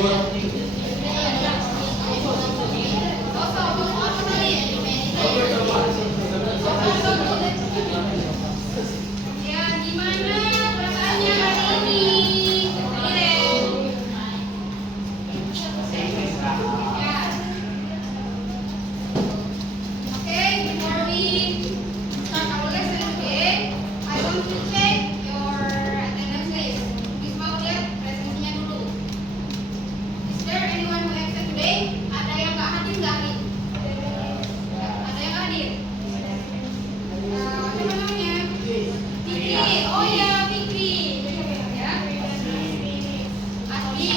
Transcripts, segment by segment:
Ya, gimana perasaannya hari ini? Iren. Ya. Okay, before we start our lesson today, I want to check your attendance list. Please mau lihat presensinya dulu. Is there anyone who absent today? Ada yang nggak hadir nggak nih? Ada yang nggak hadir? Apa namanya? Fikri. Oh ya, Fikri. Ya. Adi.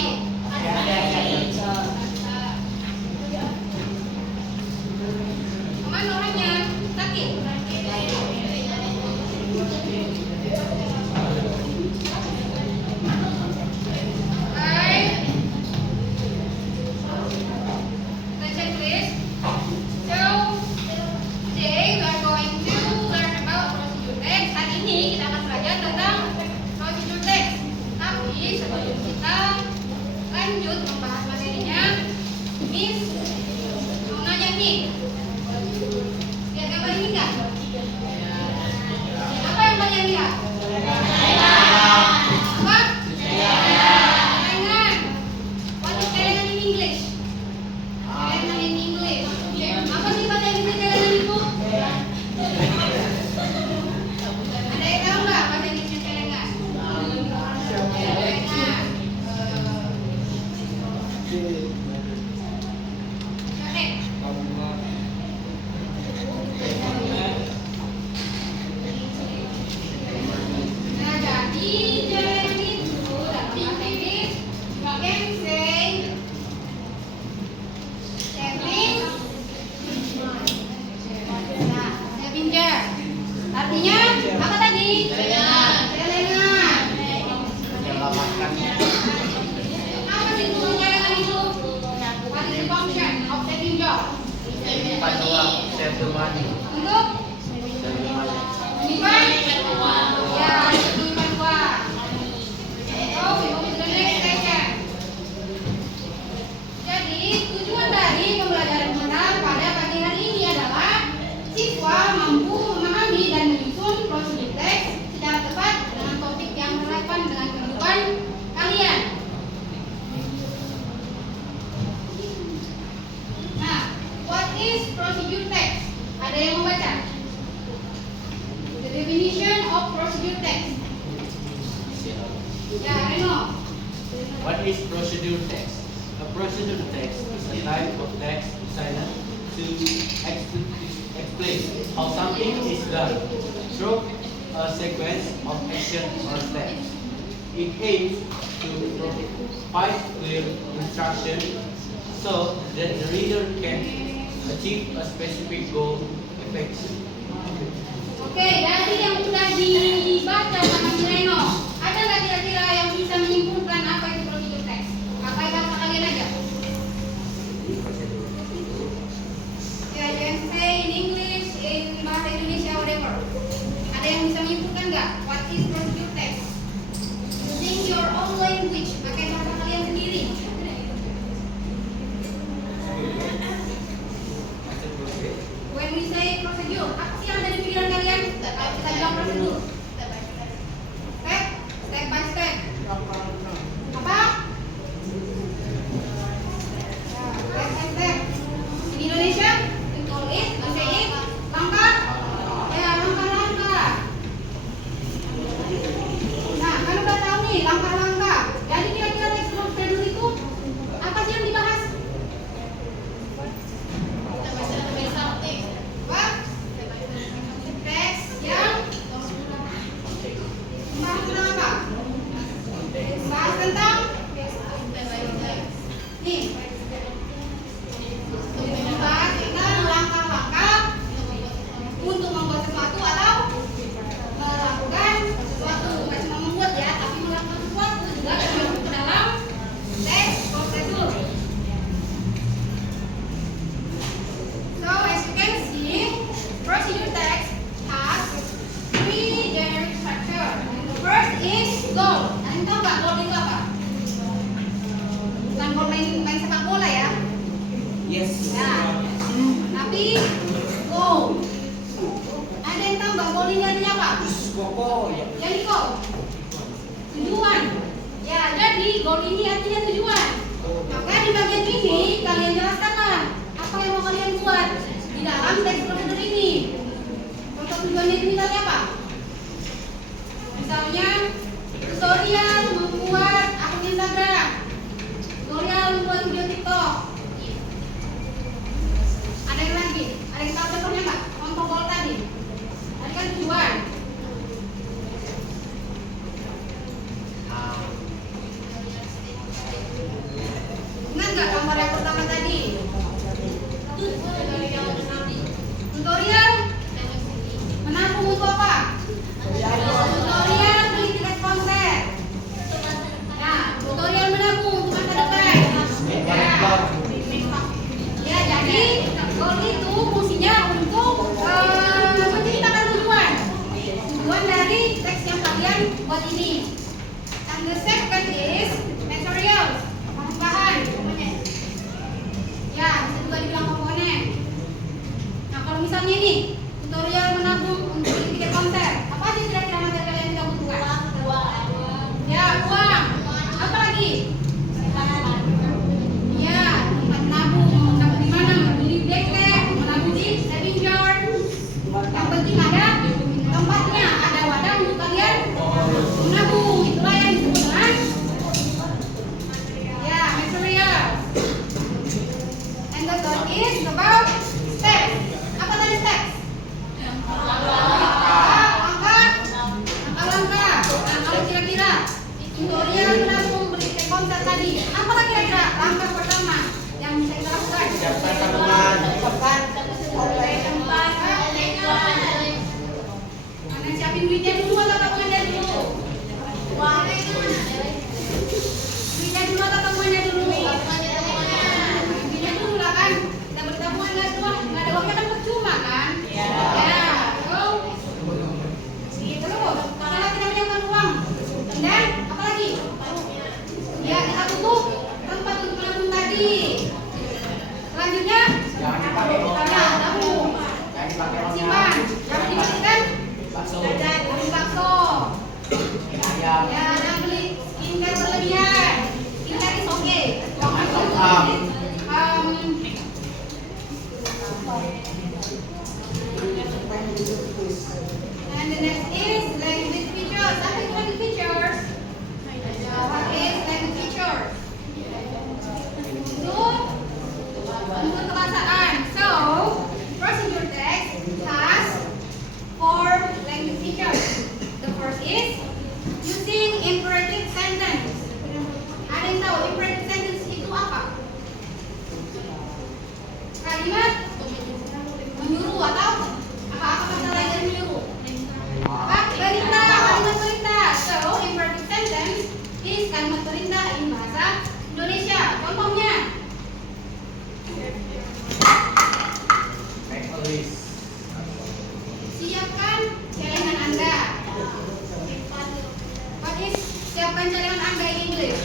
Kemana orangnya? Sakit? Hai. Attention please. So, today we are going to learn about procedure text. Hari ini kita akan belajar tentang procedure text. Tapi sebelum kita lanjut membahas materinya, Miss mau nanya nih. Lihat gambar ini enggak? Apa yang kalian lihat? Apa? Celengan. What is celengan in English? Celengan in English. Apa sih bahasa Inggris celengan itu? Ada yang tahu nggak bahasa Inggrisnya celengan? Celengan. Oke. Nah, jadi celengan itu dalam bahasa Inggris you can say scavenger. Artinya apa tadi? Celengan. Apa sih fungsi celengan itu? What is the function of scavenger? Untuk menyimpan? Ya, menyimpan uang. So, we move to the next section. Jadi, tujuan dari pembelajaran kita pada pagi hari ini adalah siswa mampu memahami dan menyusun prosedur teks secara tepat dengan topik yang relevan dengan kehidupan kalian. Nah, what is procedure text? Ada yang mau baca? The definition of procedure text. Ya, Reno. What is procedure text? A procedure text is a type of text designed to explain how something is done through a sequence of action or steps. It aims to provide clear instruction so that the reader can achieve a specific goal effectively. Oke, dari yang sudah dibaca sama si Reno, ada nggak kira-kira yang bisa menyimpulkan apa itu procedure text? Pakai bahasa kalian aja. Ya, you can say in English, in bahasa Indonesia, whatever. Ada yang bisa menyimpulkan nggak? What is procedure text? Using your own language, pakai bahasa kalian sendiri. When we say procedure, apa sih yang ada di pikiran kalian? Kalau kita bilang prosedur, oke? main sepak bola ya. Yes. Nah, tapi go. Ada yang tahu nggak goal ini artinya apa? Koko ya. Yang itu tujuan. Ya, jadi goal ini artinya tujuan. Maka di bagian ini kalian jelaskanlah apa yang mau kalian buat di dalam teks prosedur ini. Untuk tujuannya itu misalnya apa? Misalnya tutorial membuat akun Instagram, tutorial membuat video TikTok. Ada yang lagi? Ada yang tahu contohnya nggak? Contoh goal tadi. Tadi kan tujuan. Ingat nggak gambar yang pertama tadi? Tutorial menabung untuk apa? Tutorial beli tiket konser. Nah, tutorial menabung untuk masa depan. Ya, jadi goal itu fungsinya untuk menceritakan tujuan dari teks yang kalian buat ini. And the second is materials, bahan. Ya, bisa juga dibilang komponen. Nah, kalau misalnya ini tutorial menabung untuk beli tiket konser, apa aja kira-kira material yang kita butuhkan? Ya, uang. Apa lagi? Ya, tempat menabung. Menabung di mana? Menabung di backpack, menabung di saving jar. Yang penting ada tempatnya, ada wadah untuk kalian menabung. Itulah yang disebut dengan ya, material. And the third is about text. Apa tadi teks? Langkah. Nah, kalau kira-kira tutorial menabung beli tiket konser tadi, apa kira-kira langkah pertama yang bisa kita lakukan? Siapkan tabungan. Mana siapin duitnya dulu atau tabungannya dulu? Duitnya dulu atau tabungannya dulu? Duitnya dulu lah kan. Kita bertabungan nggak ada uangnya kan percuma kan? Ya. Gitu loh. Kalau kita menyimpan uang, dan apa lagi? Ya, kita butuh tempat untuk menabung tadi. Selanjutnya, Jangan dipakai tabung. Jangan dipakai Simpan. Jangan dibelikan bakso. tabung bakso. Ayam. Ya, jangan beli skincare berlebihan. Skincare is okay. And the next is language features. Apa itu language features? What is language features? Untuk kebahasaan. So, procedure text has 4 language features. The first is using imperative sentence. Ada yang tahu imperative sentence itu apa? Kalimat menyuruh atau apa kata lain dari menyuruh? Apa? Perintah, kalimat perintah. So, imperative sentence is kalimat perintah in bahasa Indonesia. Contohnya, Make a list. siapkan celengan Anda. What is siapkan celengan Anda in English?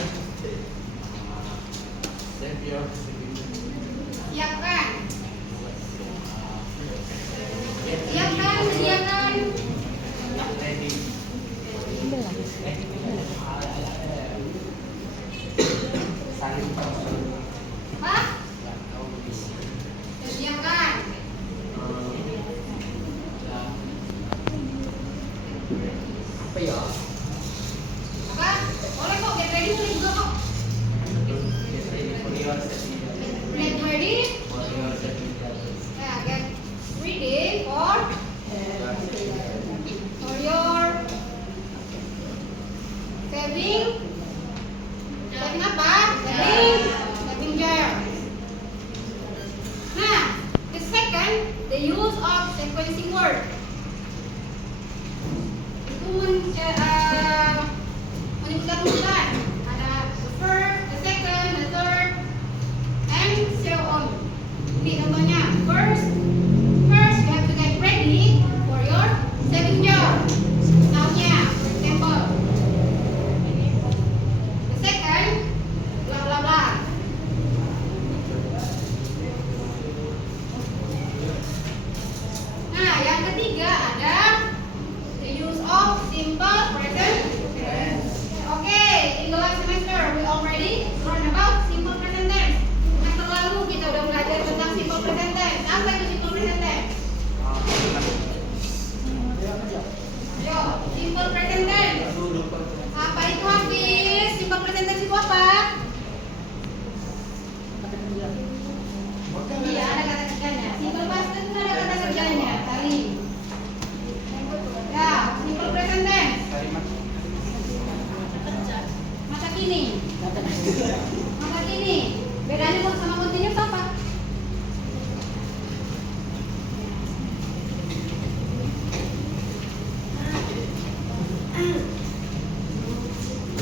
Save your Siapkan. Get Siapkan, sediakan. ready. Saling Apa? Sediakan. apa ya? Apa? Boleh kok, get ready boleh juga kok. Get ready. Ya, get ready for your saving. Saving apa? Saving jar. Nah, the second, the use of sequencing word. Itu menyebutkan urutan. Ada the first, the second, the third, and so on. Ini contohnya. First, you have to get ready for your saving jar. Misalnya, for example, the second, Nomor ini bedanya sama continuous apa?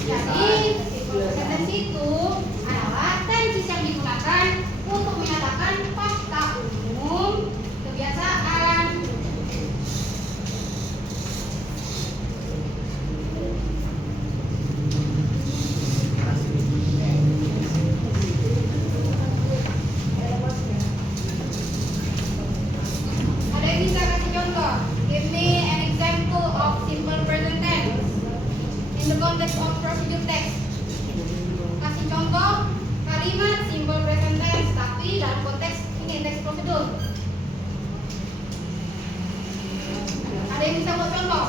Jadi sentence itu adalah tenses yang digunakan untuk menyatakan fakta umum, kebiasaan, ada yang bisa kasih contoh. Give me an example of simple present tense in the context of procedure text. Kasih contoh kalimat simple present tense tapi dalam konteks ini teks prosedur. Ada yang bisa buat contoh?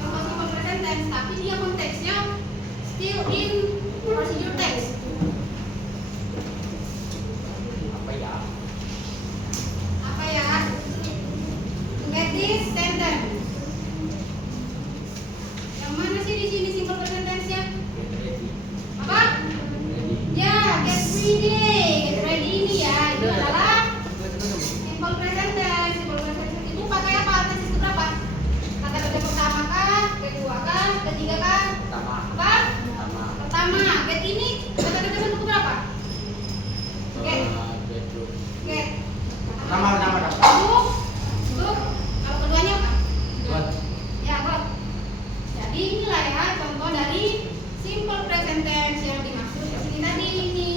Contoh simple present tense tapi dia konteksnya still in procedure text. Apa ya? Apa ya? Get this sentence. Yang mana sih di sini simple present tense-nya? Get ready. Apa? Ready. Ya, get ready. Get ready ini ya. Itu adalah simple present tense. Simple present tense itu pakai apa? Tense itu berapa? Kata kerja pertama kah? Kedua kah? Ketiga kah? Pertama. Apa? Pertama. Pertama. Get ini kata kerja bentuk berapa? Get. Get to. Get. Nama. Untuk. Kalau keduanya apa? What? Ya, got. Jadi inilah ya contoh dari simple present tense yang dimaksud di sini tadi ini.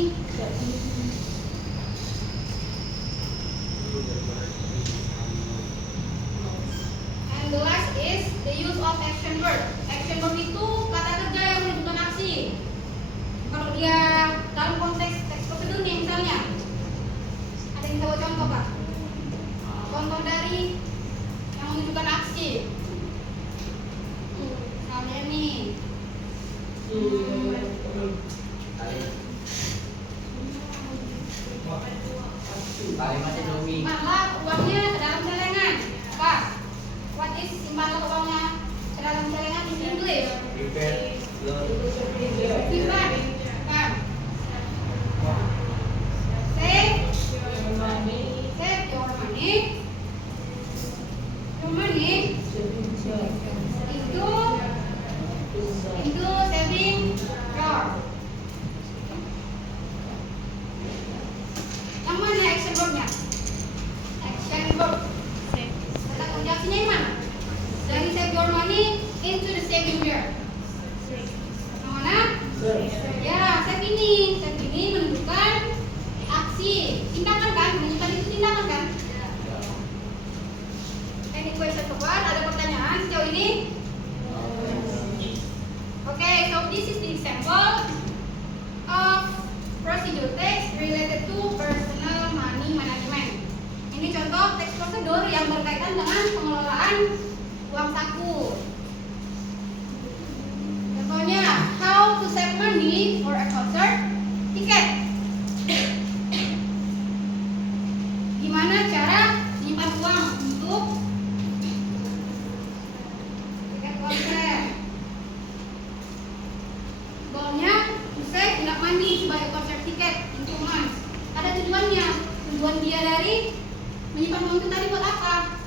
And the last is the use of action verb. Action verb itu kata kerja yang menunjukkan aksi. Kalau dia dalam konteks teks prosedur nih misalnya, ada yang bisa buat contoh Pak? Contoh dari yang menunjukkan aksi. Misalnya nih. Kalimatnya Domi. Simpanlah uangnya ke dalam celengan. Apa? What is simpanlah uangnya ke dalam celengan in English? Prepare. Simpan. Kan? Save. Save your money. Your money into saving jar. Yang mana action verbnya? Action verb. Kata kerja aksinya yang mana? Dari save your money into the saving jar. Yang mana? Ya, save ini. Save ini menunjukkan aksi. Tindakan kan? Menunjukkan itu tindakan kan? Any question teman? Ada pertanyaan sejauh ini? Okay, so this is the example of procedure text related to personal money management. Ini contoh teks prosedur yang berkaitan dengan pengelolaan uang saku. Contohnya, how to save money for a concert ticket. Gimana cara menyimpan uang untuk tiket konser? Goalnya to save enough money to buy a concert ticket in 2 months. Ada tujuannya. Tujuan dia dari menyimpan uang itu tadi buat apa?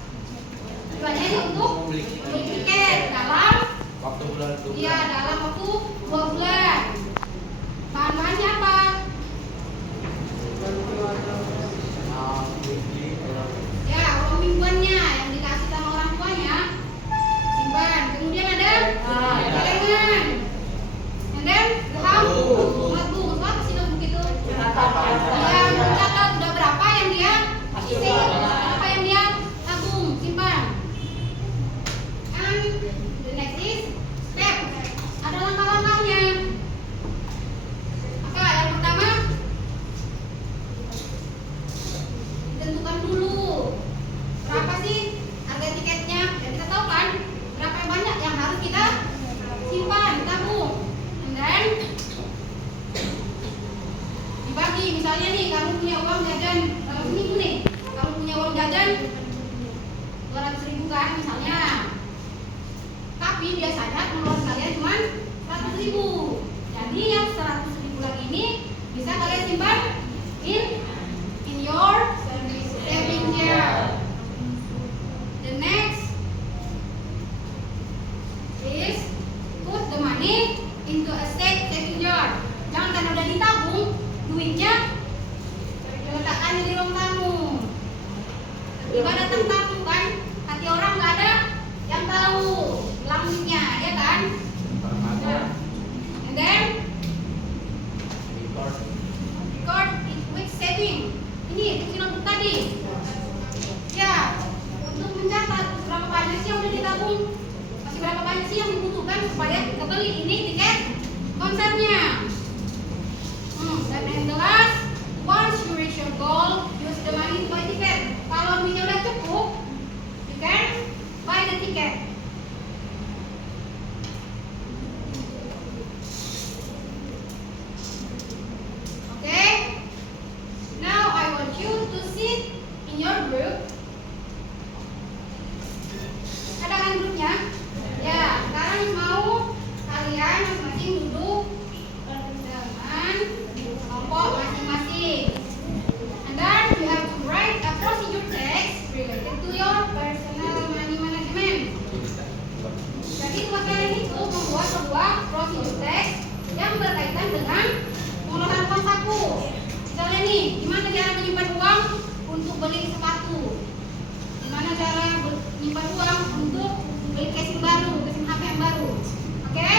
Tujuannya ini untuk beli tiket dalam Waktu bulan itu. iya dalam waktu 2 bulan. Bahan-bahannya apa? Ya, uang mingguannya yang dikasih sama orang tuanya simpan. Kemudian ada celengan. And then notebook. Apa sih notebook itu? Ya, mencatat udah berapa yang dia isi, berapa yang dia tabung, simpan. And the next is step. Ada langkah-langkahnya. Apa? Yang pertama, tentukan dulu berapa sih harga tiketnya. Dan kita tahu kan berapa yang banyak yang harus kita simpan, tabung. And then dibagi. Misalnya nih kamu punya uang jajan dalam seminggu nih, kamu punya uang jajan 200.000 kan misalnya, tapi biasanya pengeluaran kalian cuma 100.000. Jadi yang 100.000 simpan in your saving jar. The next is put the money into a safe saving jar. Jangan karena udah ditabung duitnya diletakkan di ruang tamu. Tiba datang tamu kan, hati orang nggak ada yang tahu hilang duitnya, ya kan? And then record it with saving. Ini fungsi notebook tadi. Ya, untuk mencatat berapa banyak sih yang udah ditabung, masih berapa banyak sih yang dibutuhkan supaya kebeli ini tiket konsernya. Dan the last, once you reach your goal, use the money to buy ticket. Kalau duitnya udah cukup, you can buy the ticket. Okay? Now I want you to sit in your group. Ada kan grupnya? Ya, sekarang mau kalian masing-masing duduk dengan kelompok masing-masing. And then you have to write a procedure text related to your personal money management. Jadi tugas kalian itu membuat sebuah procedure text yang berkaitan dengan pengelolaan uang saku. Misalnya nih, gimana cara menyimpan uang untuk beli sepatu? Gimana cara menyimpan uang untuk beli casing baru, casing HP yang baru? Oke?